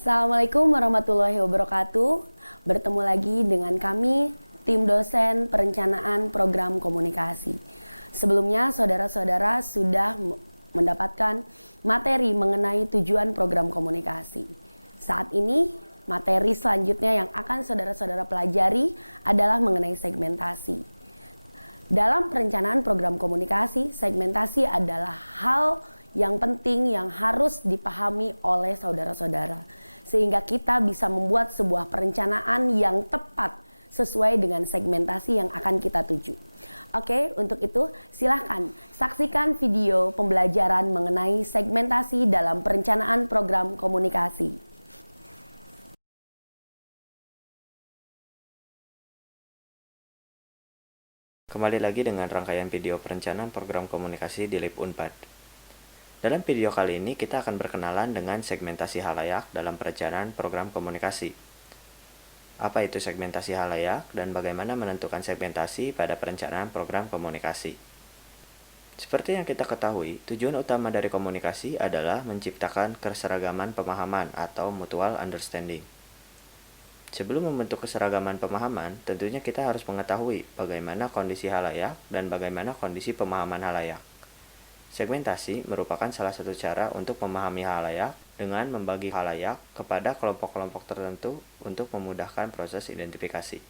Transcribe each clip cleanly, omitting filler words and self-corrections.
Assalamualaikum warahmatullahi wabarakatuh. Bertemu lagi dengan kami, tim dosen perencanaan program komunikasi. Sebelumnya, saudara-saudara sudah mendapatkan materi mengenai tujuan program komunikasi. Saat ini, materi selanjutnya yang akan saudara-saudara pelajari adalah mengenai segmentasi. Dalam perencanaan program komunikasi, segmentasi adalah hal yang penting yang harus dipahami oleh saudara-saudara, sehingga kita bisa membuat sebuah perencanaan yang tepat sesuai dengan segmentasi yang akan kita tuju. Oke, untuk itu silahkan saksikan video pembelajaran mengenai segmentasi dalam perencanaan program komunikasi. Kembali lagi dengan rangkaian video perencanaan program komunikasi di LIP Unpad. Dalam video kali ini kita akan berkenalan dengan segmentasi halayak dalam perencanaan program komunikasi. Apa itu segmentasi halayak dan bagaimana menentukan segmentasi pada perencanaan program komunikasi? Seperti yang kita ketahui, tujuan utama dari komunikasi adalah menciptakan keseragaman pemahaman atau mutual understanding. Sebelum membentuk keseragaman pemahaman, tentunya kita harus mengetahui bagaimana kondisi halayak dan bagaimana kondisi pemahaman halayak. Segmentasi merupakan salah satu cara untuk memahami halayak dengan membagi halayak kepada kelompok-kelompok tertentu untuk memudahkan proses identifikasi.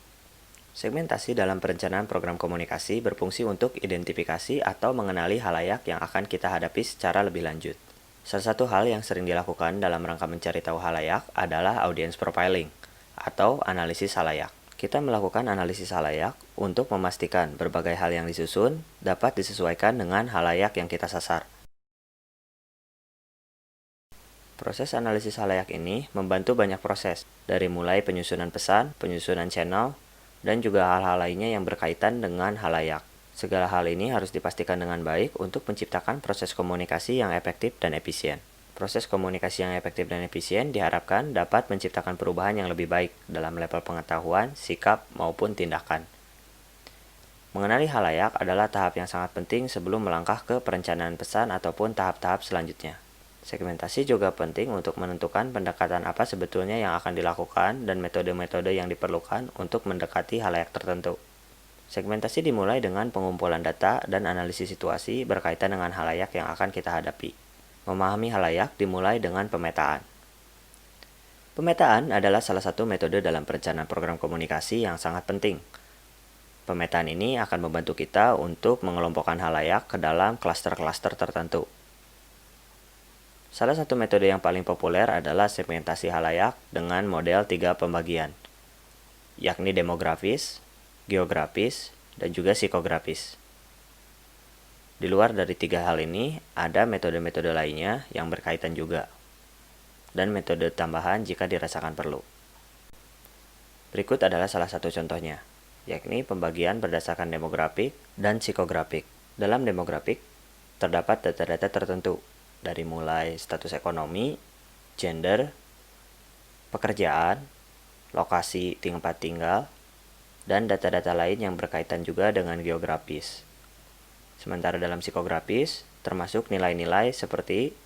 Segmentasi dalam perencanaan program komunikasi berfungsi untuk identifikasi atau mengenali halayak yang akan kita hadapi secara lebih lanjut. Salah satu hal yang sering dilakukan dalam rangka mencari tahu halayak adalah audience profiling atau analisis halayak. Kita melakukan analisis halayak untuk memastikan berbagai hal yang disusun dapat disesuaikan dengan halayak yang kita sasar. Proses analisis halayak ini membantu banyak proses, dari mulai penyusunan pesan, penyusunan channel, dan juga hal-hal lainnya yang berkaitan dengan halayak. Segala hal ini harus dipastikan dengan baik untuk menciptakan proses komunikasi yang efektif dan efisien. Proses komunikasi yang efektif dan efisien diharapkan dapat menciptakan perubahan yang lebih baik dalam level pengetahuan, sikap, maupun tindakan. Mengenali halayak adalah tahap yang sangat penting sebelum melangkah ke perencanaan pesan ataupun tahap-tahap selanjutnya. Segmentasi juga penting untuk menentukan pendekatan apa sebetulnya yang akan dilakukan dan metode-metode yang diperlukan untuk mendekati halayak tertentu. Segmentasi dimulai dengan pengumpulan data dan analisis situasi berkaitan dengan halayak yang akan kita hadapi. Memahami halayak dimulai dengan pemetaan. Pemetaan adalah salah satu metode dalam perencanaan program komunikasi yang sangat penting. Pemetaan ini akan membantu kita untuk mengelompokkan halayak ke dalam klaster-klaster tertentu. Salah satu metode yang paling populer adalah segmentasi halayak dengan model 3 pembagian, yakni demografis, geografis, dan juga psikografis. Di luar dari 3 hal ini, ada metode-metode lainnya yang berkaitan juga, dan metode tambahan jika dirasakan perlu. Berikut adalah salah satu contohnya, yakni pembagian berdasarkan demografik dan psikografik. Dalam demografik, terdapat data-data tertentu, dari mulai status ekonomi, gender, pekerjaan, lokasi tempat tinggal, dan data-data lain yang berkaitan juga dengan geografis. Sementara dalam psikografis, termasuk nilai-nilai seperti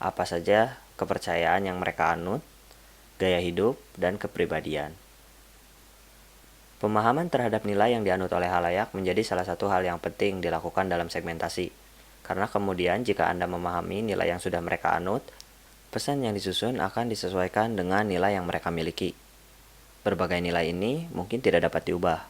apa saja kepercayaan yang mereka anut, gaya hidup, dan kepribadian. Pemahaman terhadap nilai yang dianut oleh halayak menjadi salah satu hal yang penting dilakukan dalam segmentasi, karena kemudian jika Anda memahami nilai yang sudah mereka anut, pesan yang disusun akan disesuaikan dengan nilai yang mereka miliki. Berbagai nilai ini mungkin tidak dapat diubah,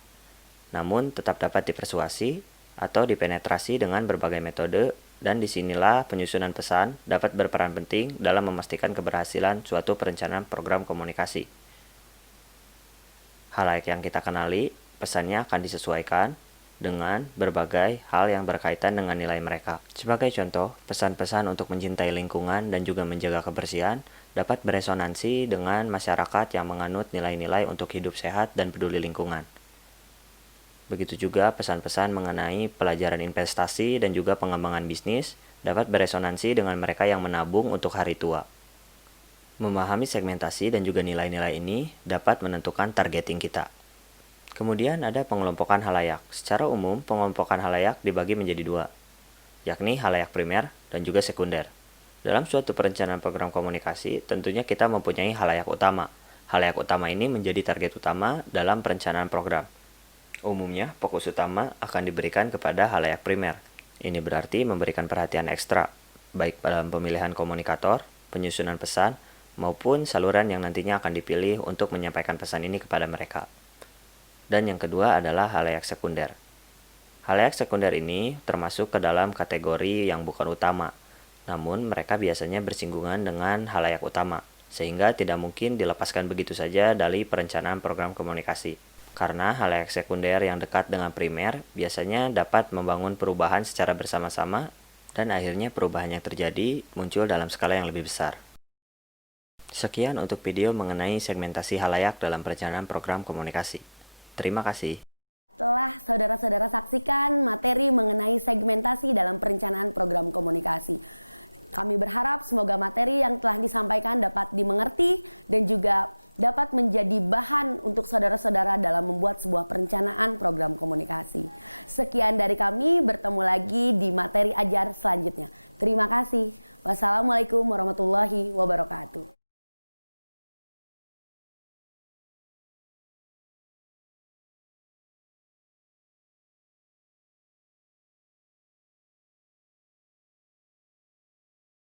namun tetap dapat dipersuasi atau dipenetrasi dengan berbagai metode, dan disinilah penyusunan pesan dapat berperan penting dalam memastikan keberhasilan suatu perencanaan program komunikasi. Halayak yang kita kenali, pesannya akan disesuaikan dengan berbagai hal yang berkaitan dengan nilai mereka. Sebagai contoh, pesan-pesan untuk mencintai lingkungan dan juga menjaga kebersihan dapat beresonansi dengan masyarakat yang menganut nilai-nilai untuk hidup sehat dan peduli lingkungan. Begitu juga pesan-pesan mengenai pelajaran investasi dan juga pengembangan bisnis dapat beresonansi dengan mereka yang menabung untuk hari tua. Memahami segmentasi dan juga nilai-nilai ini dapat menentukan targeting kita. Kemudian ada pengelompokan halayak. Secara umum, pengelompokan halayak dibagi menjadi dua, yakni halayak primer dan juga sekunder. Dalam suatu perencanaan program komunikasi, tentunya kita mempunyai halayak utama. Halayak utama ini menjadi target utama dalam perencanaan program. Umumnya, fokus utama akan diberikan kepada halayak primer. Ini berarti memberikan perhatian ekstra, baik dalam pemilihan komunikator, penyusunan pesan, maupun saluran yang nantinya akan dipilih untuk menyampaikan pesan ini kepada mereka. Dan yang kedua adalah halayak sekunder. Halayak sekunder ini termasuk ke dalam kategori yang bukan utama, namun mereka biasanya bersinggungan dengan halayak utama, sehingga tidak mungkin dilepaskan begitu saja dari perencanaan program komunikasi. Karena halayak sekunder yang dekat dengan primer biasanya dapat membangun perubahan secara bersama-sama dan akhirnya perubahan yang terjadi muncul dalam skala yang lebih besar. Sekian untuk video mengenai segmentasi halayak dalam perencanaan program komunikasi. Terima kasih. Telah saudara-saudara saksikan materi mengenai segmentasi dalam perencanaan program komunikasi. Kami berharap semoga materi yang telah disampaikan dapat dimengerti dan juga dapat menjadi bahan untuk saudara-saudara dalam membuat sebuah perencanaan program komunikasi. Sekian dari kami, bertemu lagi di materi ajar selanjutnya. Terima kasih. Wassalamualaikum warahmatullahi wabarakatuh.